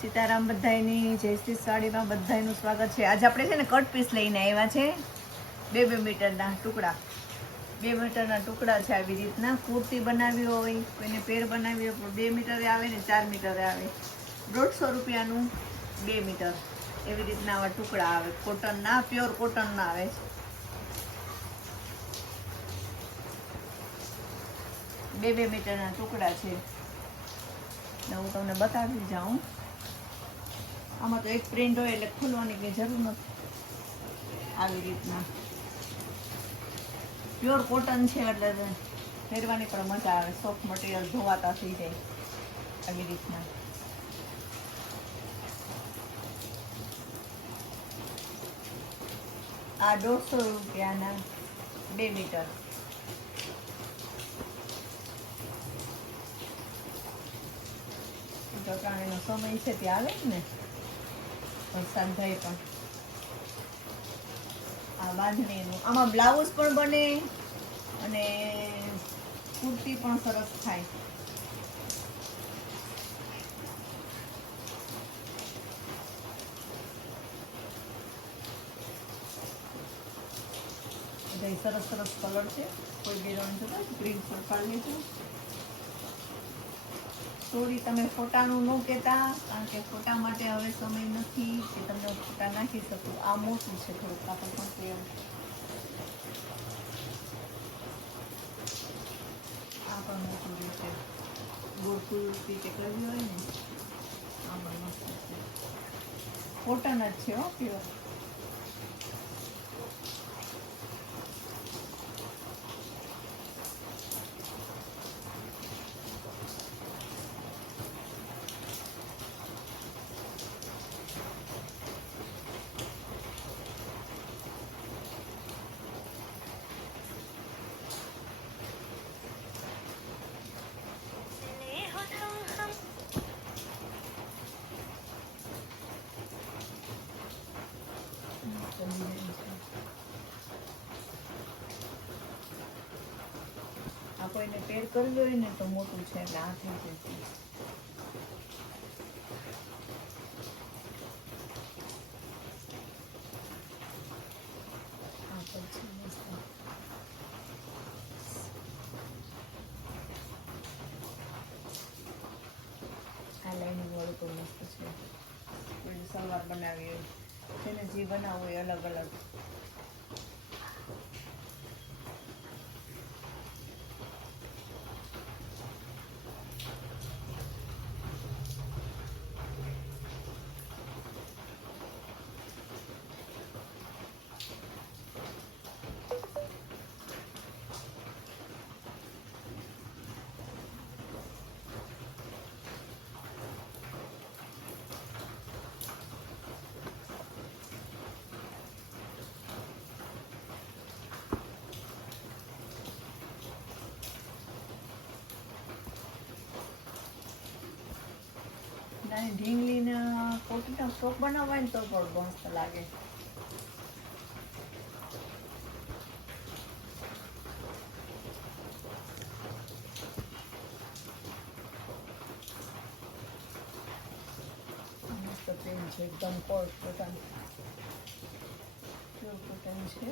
સીતારામ બધાયની, જય શ્રી સાડીમાં બધાયનું સ્વાગત છે. આજે આપણે છે ને કટ પીસ લઈને આવ્યા છે. 2-2 મીટરના ટુકડા, 2 મીટરના ટુકડા છે. આવી રીતના કુર્તી બનાવી હોય, કોઈને પેર બનાવી હોય, 2 મીટરે આવે ને 4 મીટરે આવે. 150 રૂપિયાનું 2 મીટર. એવી રીતના આવા ટુકડા આવે. કોટનના, પ્યોર કોટનના આવે છે. 2-2 મીટરના ટુકડા છે. હું તમને બતાવી જાઉં. આમાં તો એક પ્રિન્ટ હોય એટલે ખોલવાની કંઈ જરૂર નથી. આવી રીતના પ્યોર કોટન છે એટલે પહેરવાની પણ મજા આવે. સોફ્ટ મટીરિયલ ધોવાતા થઈ જાય. આવી રીતના આ 150 રૂપિયાના 2 મીટર. ચટાણીનો સમય છે ત્યાં આવે ને વરસાદ થાય પણ. આ બાંધણીનું આમાં બ્લાઉઝ પણ બને અને કુર્તી પણ સરસ થાય. બધા સરસ સરસ કલર છે. કોઈ બી રંગ જોતા ગ્રીન સરખા લેજો. સોરી તમે ફોટાનું ન કહેતા, કારણ કે ફોટા માટે હવે સમય નથી કે તમને ફોટા નાખી શકું. આ મોટું છે થોડુંક કાપડ પણ એવું. આ પણ મોટું છે. ગોળ કુર્તી કે કરવી હોય ને આ પણ મસ્ત છે. કોટન જ છે હો, પ્યોર. આ કોઈને પેર કરવી હોય ને તો મોટું છે એટલે આ થઈ જશે. આ લાઈનિંગ વાળું તો મસ્ત છે. કોઈ સલવાર બનાવી હોય, જેને જે બનાવવું હોય અલગ અલગ. નાની ઢીંગલીના કોટીના ફ્રોક બનાવવા હોય ને તો પણ મસ્ત લાગે. મસ્ત પેન છે એકદમ કોટન, પ્યોર કોટન છે.